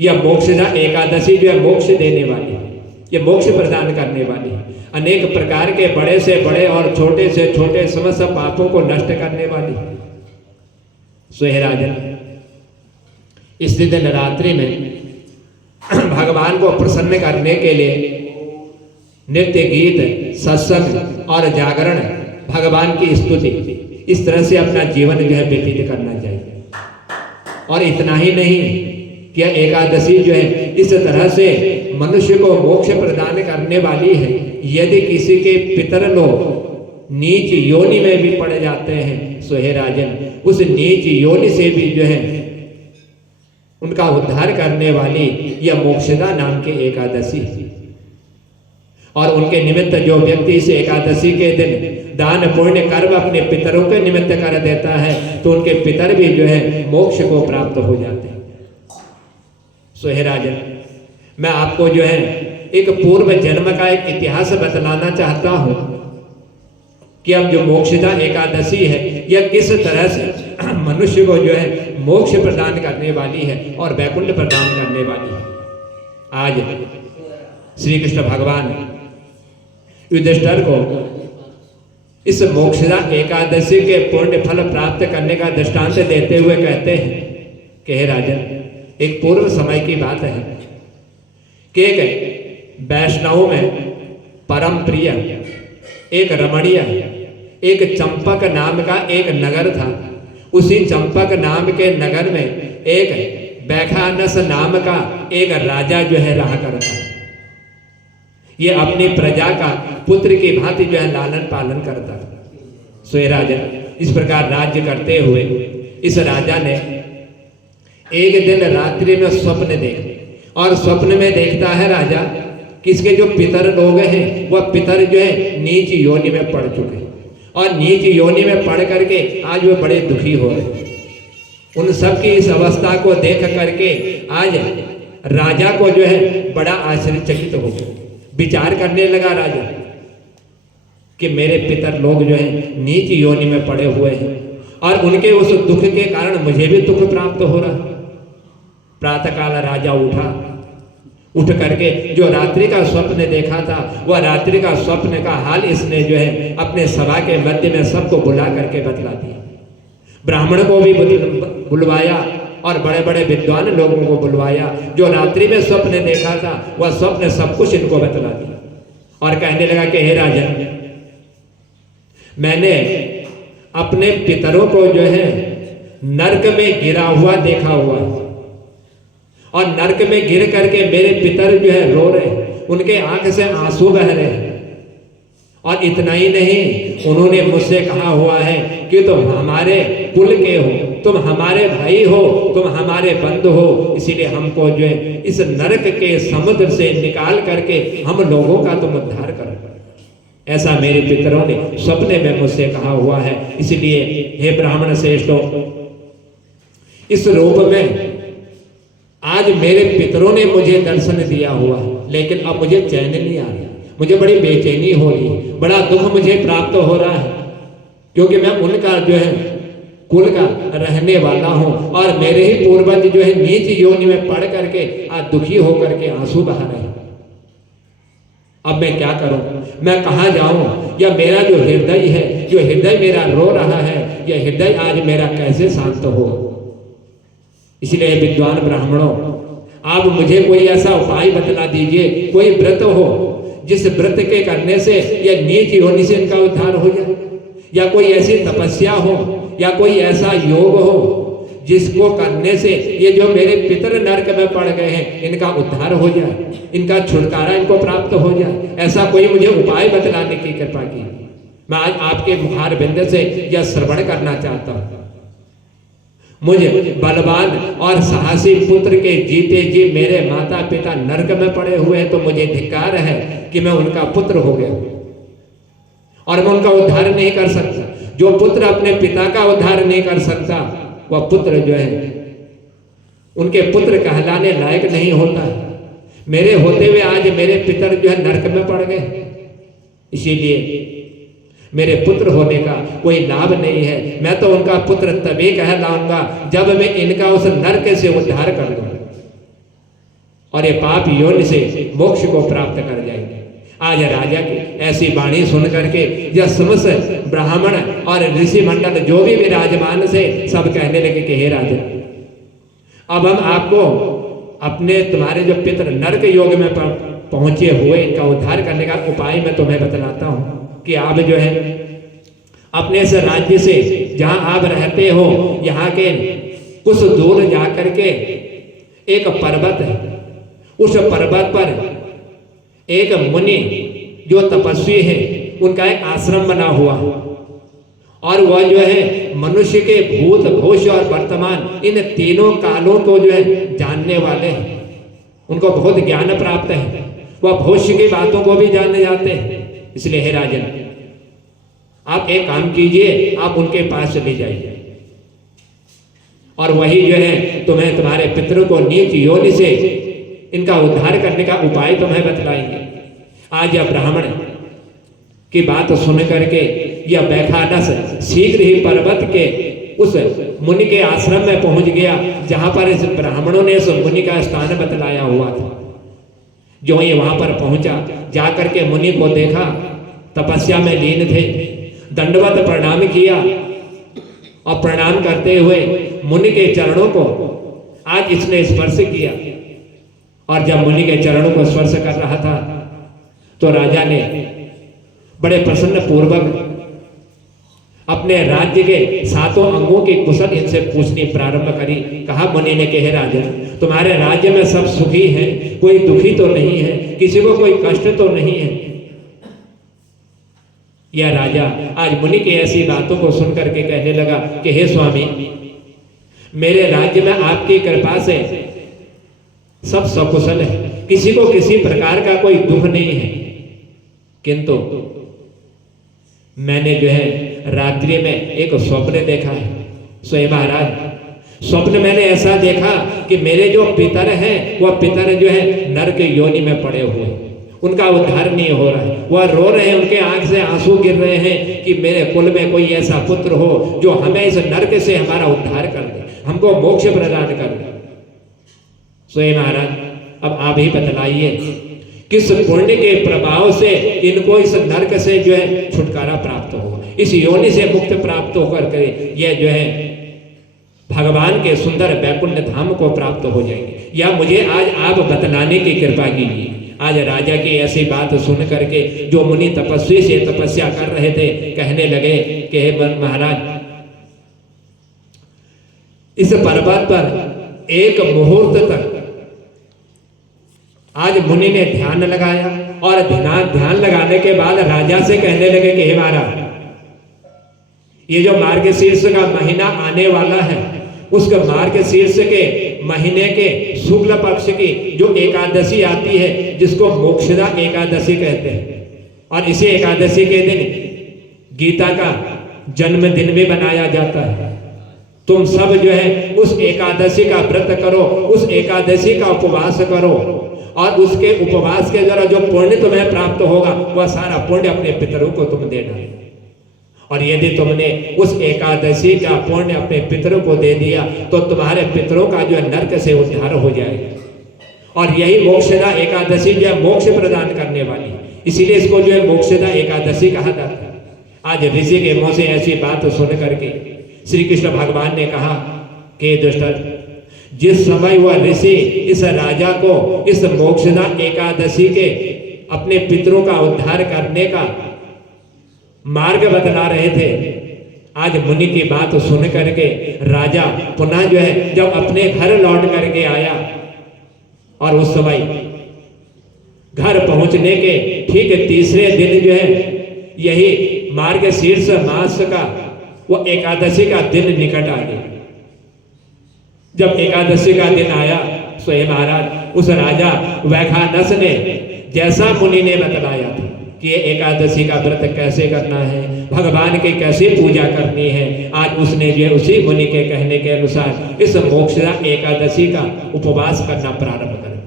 यह मोक्षदा एकादशी जो है मोक्ष देने वाली, ये मोक्ष प्रदान करने वाली, अनेक प्रकार के बड़े से बड़े और छोटे से छोटे समस्त पापों को नष्ट करने वाली। सो हे राजन, इस दिन रात्रि में भगवान को प्रसन्न करने के लिए नृत्य, गीत, सत्संग और जागरण, भगवान की स्तुति, इस तरह से अपना जीवन जो है व्यतीत करना चाहिए। और इतना ही नहीं कि एकादशी जो है इस तरह से मनुष्य को मोक्ष प्रदान करने वाली है। यदि किसी के पितर लोग नीच योनि में भी पड़ जाते हैं, सो हे राजन, उस नीच योनि से भी जो है उनका उद्धार करने वाली यह मोक्षदा नाम की एकादशी। और उनके निमित्त जो व्यक्ति इस एकादशी के दिन दान पुण्य कर्म अपने पितरों के निमित्त कर देता है, तो उनके पितर भी जो है मोक्ष को प्राप्त हो जाते हैं। सो हे राजन, मैं आपको जो है एक पूर्व जन्म का एक इतिहास बतलाना चाहता हूं कि अब जो मोक्षदा एकादशी है यह किस तरह से मनुष्य को जो है मोक्ष प्रदान करने वाली है और वैकुंठ प्रदान करने वाली है। आज श्री कृष्ण भगवान युधिष्ठिर को इस मोक्षदा एकादशी के पुण्य फल प्राप्त करने का दृष्टांत देते हुए कहते हैं कि हे राजन, एक पूर्व समय की बात है कि एक वैष्णव में परम प्रिय एक रमणीय एक चंपक नाम का एक नगर था। उसी चंपक नाम के नगर में एक बैखानस नाम का एक राजा जो है रहा करता। ये अपनी प्रजा का पुत्र की भांति जो है लालन पालन करता। सो ये राजा इस प्रकार राज्य करते हुए इस राजा ने एक दिन रात्रि में स्वप्न देखा, और स्वप्न में देखता है राजा कि इसके जो पितर लोग हैं वह पितर जो है नीच योनि में पड़ चुके हैं, और नीच योनि में पड़ करके आज वह बड़े दुखी हो रहे। उन सब की इस अवस्था को देख करके आज राजा को जो है बड़ा आश्चर्यचकित हो गया। विचार करने लगा राजा कि मेरे पितर लोग जो है नीच योनि में पड़े हुए हैं, और उनके उस दुख के कारण मुझे भी दुख प्राप्त हो रहा। प्रातःकाल राजा उठ करके जो रात्रि का स्वप्न देखा था वह रात्रि का स्वप्न का हाल इसने जो है अपने सभा के मध्य में सबको बुला करके बतला दिया। ब्राह्मण को भी बुलवाया और बड़े बड़े विद्वान लोगों को बुलवाया। जो रात्रि में स्वप्न देखा था वह स्वप्न सब कुछ इनको बतला दिया, और कहने लगा कि हे राजन, मैंने अपने पितरों को जो है नरक में गिरा हुआ देखा हुआ, और नरक में गिर करके मेरे पितर जो है रो रहे, उनके आंख से आंसू बह रहे हैं। और इतना ही नहीं, उन्होंने मुझसे कहा हुआ है कि तुम हमारे कुल के हो, तुम हमारे भाई हो, तुम हमारे बंधु हो, इसीलिए हमको जो है इस नरक के समुद्र से निकाल करके हम लोगों का तुम उद्धार करो। ऐसा मेरे पितरों ने सपने में मुझसे कहा हुआ है। इसलिए हे ब्राह्मण श्रेष्ठों, इस रूप में आज मेरे पितरों ने मुझे दर्शन दिया हुआ है, लेकिन अब मुझे चैन नहीं आ रही, मुझे बड़ी बेचैनी हो रही है, बड़ा दुख मुझे प्राप्त हो रहा है, क्योंकि मैं उनका जो है कुल का रहने वाला हूं, और मेरे ही पूर्वज जो है नीच योनि में पड़ करके आज दुखी होकर के आंसू बहा रहे हैं। अब मैं क्या करूं, मैं कहाँ जाऊं? या मेरा जो हृदय है, जो हृदय मेरा रो रहा है, यह हृदय आज मेरा कैसे शांत हो? इसलिए विद्वान ब्राह्मणों, आप मुझे कोई ऐसा उपाय बतला दीजिए, कोई व्रत हो जिस व्रत के करने से या नीच योनि से इनका उद्धार हो जाए, या कोई ऐसी तपस्या हो, या कोई ऐसा योग हो जिसको करने से ये जो मेरे पितर नरक में पड़ गए हैं इनका उद्धार हो जाए, इनका छुटकारा इनको प्राप्त हो जाए। ऐसा कोई मुझे उपाय बतलाने की कृपा की। मैं आज आपके मुखार बिंद से यह श्रवण करना चाहता हूँ। मुझे बलवान और साहसी पुत्र के जीते जी मेरे माता पिता नरक में पड़े हुए हैं, तो मुझे धिक्कार है कि मैं उनका पुत्र हो गया और मैं उनका उद्धार नहीं कर सकता। जो पुत्र अपने पिता का उद्धार नहीं कर सकता वह पुत्र जो है उनके पुत्र कहलाने लायक नहीं होता। मेरे होते हुए आज मेरे पितर जो है नरक में पड़ गए, इसीलिए मेरे पुत्र होने का कोई लाभ नहीं है। मैं तो उनका पुत्र तभी कहलाऊंगा जब मैं इनका उस नरक से उद्धार कर दूं। और ये पाप योनि से मोक्ष को प्राप्त कर जाएंगे। आज राजा की ऐसी वाणी सुन करके यह समस्त ब्राह्मण और ऋषि मंडल जो भी विराजमान से सब कहने लगे कि हे राजा, अब हम आपको अपने तुम्हारे जो पितर नरक योग में पहुंचे हुए इनका उद्धार करने का उपाय मैं तुम्हें बतलाता हूं कि आप जो है अपने इस राज्य से जहां आप रहते हो यहाँ के कुछ दूर जा करके एक पर्वत है, उस पर्वत पर एक मुनि जो तपस्वी है उनका एक आश्रम बना हुआ और वह जो है मनुष्य के भूत भविष्य और वर्तमान इन तीनों कालों को जो है जानने वाले हैं। उनको बहुत ज्ञान प्राप्त है, वह भविष्य की बातों को भी जानने जाते हैं। इसलिए हे राजन, आप एक काम कीजिए, आप उनके पास चले जाइए और वही जो है तुम्हें तुम्हारे पितरों को नीच योनि से इनका उद्धार करने का उपाय तुम्हें बतलाएंगे। आज यह ब्राह्मण की बात सुन करके यह बैखानस शीघ्र ही पर्वत के उस मुनि के आश्रम में पहुंच गया जहां पर इस ब्राह्मणों ने उस मुनि का स्थान बतलाया हुआ था। जो ये वहां पर पहुंचा, जाकर के मुनि को देखा, तपस्या में लीन थे, दंडवत प्रणाम किया और प्रणाम करते हुए मुनि के चरणों को आज इसने स्पर्श किया। और जब मुनि के चरणों को स्पर्श कर रहा था तो राजा ने बड़े प्रसन्न पूर्वक अपने राज्य के 7 अंगों की कुशल इनसे पूछनी प्रारंभ करी। कहा मुनि ने, कहे राजा, तुम्हारे राज्य में सब सुखी हैं, कोई दुखी तो नहीं है, किसी को कोई कष्ट तो नहीं है। यह राजा आज मुनि की ऐसी बातों को सुन करके कहने लगा कि हे स्वामी, मेरे राज्य में आपकी कृपा से सब सकुशल है, किसी को किसी प्रकार का कोई दुख नहीं है, किंतु मैंने जो है रात्रि में एक स्वप्न देखा है। स्वयं महाराज, स्वप्न मैंने ऐसा देखा कि मेरे जो पितर हैं वह पितर जो है नरक योनि में पड़े हुए, उनका उद्धार नहीं हो रहा है, वह रो रहे हैं, उनके आंख से आंसू गिर रहे हैं कि मेरे कुल में कोई ऐसा पुत्र हो जो हमें इस नरक से हमारा उद्धार कर दे, हमको मोक्ष प्रदान कर दे। स्वयं महाराज, अब आप ही बतलाइए किस पुण्य के प्रभाव से इनको इस नरक से जो है छुटकारा प्राप्त होगा, इस योनि से मुक्त प्राप्त होकर के यह जो है भगवान के सुंदर वैकुंठ धाम को प्राप्त हो जाएंगे। या मुझे आज आप बतलाने की कृपा कीजिए। आज राजा की ऐसी बात सुन करके जो मुनि तपस्वी से तपस्या कर रहे थे कहने लगे कि हे महाराज, इस पर्वत पर एक मुहूर्त तक आज मुनि ने ध्यान लगाया और ध्यान लगाने के बाद राजा से कहने लगे कि हे महाराज, ये जो मार्गशीर्ष का महीना आने वाला है, उसके मार्गशीर्ष के महीने के शुक्ल पक्ष की जो एकादशी आती है जिसको मोक्षदा एकादशी कहते हैं, और इसी एकादशी के दिन गीता का जन्मदिन भी बनाया जाता है। तुम सब जो है उस एकादशी का व्रत करो, उस एकादशी का उपवास करो और उसके उपवास के द्वारा जो पुण्य तुम्हें प्राप्त होगा वह सारा पुण्य अपने पितरों को तुम देना। और यदि तुमने उस एकादशी का पुण्य अपने पितरों को दे दिया तो तुम्हारे पितरों का जो है नरक से उद्धार हो जाएगा। और यही मोक्षदा एकादशी जो है मोक्ष प्रदान करने वाली, इसीलिए इसको जो है मोक्षदा एकादशी कहा जाता है। आज ऋषि के मुंह से ऐसी बात सुन करके श्री कृष्ण भगवान ने कहा कि दुष्ट, जिस समय वह ऋषि इस राजा को इस मोक्षदा एकादशी के अपने पितरों का उद्धार करने का मार्ग बतला रहे थे, आज मुनि की बात सुन करके राजा पुनः जो है जब अपने घर लौट करके आया और उस समय घर पहुंचने के ठीक तीसरे दिन जो है यही मार्गशीर्ष मास का वो एकादशी का दिन निकट आ गया। जब एकादशी का दिन आया, स्वयं महाराज उस राजा वैखानस ने जैसा मुनि ने बतलाया था कि ये एकादशी का व्रत कैसे करना है, भगवान की कैसे पूजा करनी है, आज उसने जो उसी मुनि के कहने के अनुसार इस मोक्षदा एकादशी का उपवास करना प्रारंभ कर दिया।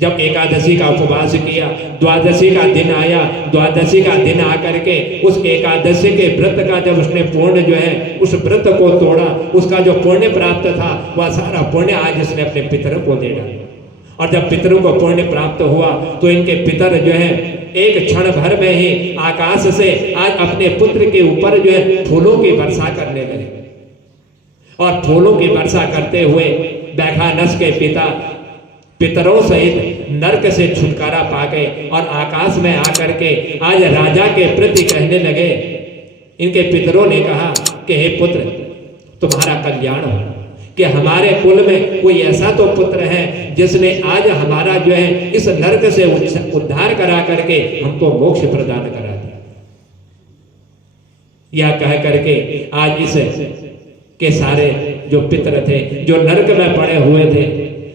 जब एकादशी का उपवास किया, द्वादशी का दिन आया, द्वादशी का दिन आकर के उस एकादशी के व्रत का जब उसने पुण्य जो है उस व्रत को तोड़ा, उसका जो पुण्य प्राप्त था वह सारा पुण्य आज उसने अपने पितरों को दे डाला। और जब पितरों को पुण्य प्राप्त हुआ तो इनके पितर जो है एक क्षण भर में ही आकाश से आज अपने पुत्र के ऊपर जो है फूलों की वर्षा करने लगे। और फूलों की वर्षा करते हुए बैखानस के पिता पितरों सहित नरक से छुटकारा पा गए और आकाश में आकर के आज राजा के प्रति कहने लगे। इनके पितरों ने कहा कि हे पुत्र, तुम्हारा कल्याण हो कि हमारे कुल में कोई ऐसा तो पुत्र है जिसने आज हमारा जो है इस नरक से उद्धार करा करके हमको मोक्ष प्रदान करा दिया। यह कह करके आज इस के सारे जो पितर थे, जो नरक में पड़े हुए थे,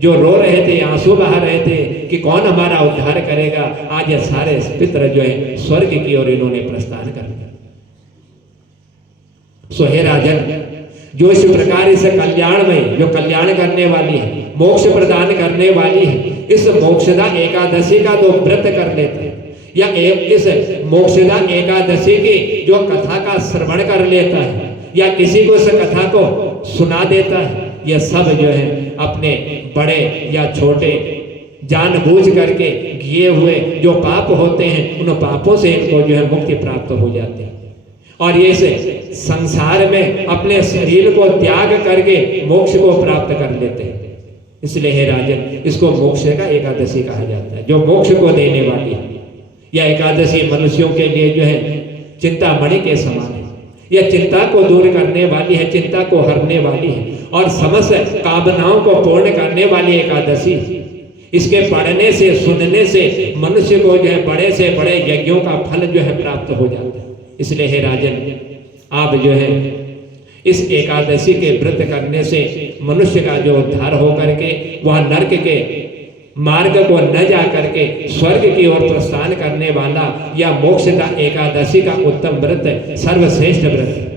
जो रो रहे थे, आंसू बहा रहे थे कि कौन हमारा उद्धार करेगा, आज ये सारे पितर जो है स्वर्ग की ओर इन्होंने प्रस्थान कर दिया। सो हे राजन, जो इस प्रकार इस कल्याण में जो कल्याण करने वाली है, मोक्ष प्रदान करने वाली है, इस मोक्षदा एकादशी का जो व्रत कर लेते हैं या इस मोक्षदा एकादशी की जो कथा का श्रवण कर लेता है या किसी को इस कथा को सुना देता है, ये सब जो है अपने बड़े या छोटे जानबूझ करके किए हुए जो पाप होते हैं उन पापों से इनको जो है मुक्ति प्राप्त हो जाती है। और ये से संसार में अपने शरीर को त्याग करके मोक्ष को प्राप्त कर लेते हैं। इसलिए हे राजन, इसको मोक्ष का एकादशी कहा जाता है, जो मोक्ष को देने वाली है। यह एकादशी मनुष्यों के लिए जो है चिंतामणि के समान है। यह चिंता को दूर करने वाली है, चिंता को हरने वाली है और समस्त कामनाओं को पूर्ण करने वाली एकादशी। इसके पढ़ने से सुनने से मनुष्य को जो है बड़े से बड़े यज्ञों का फल जो है प्राप्त हो जाता है। इसलिए हे राजन, आप जो है इस एकादशी के व्रत करने से मनुष्य का जो उद्धार हो करके वह नरक के मार्ग को न जा करके स्वर्ग की ओर प्रस्थान करने वाला या मोक्षदा एकादशी का उत्तम व्रत सर्वश्रेष्ठ व्रत है।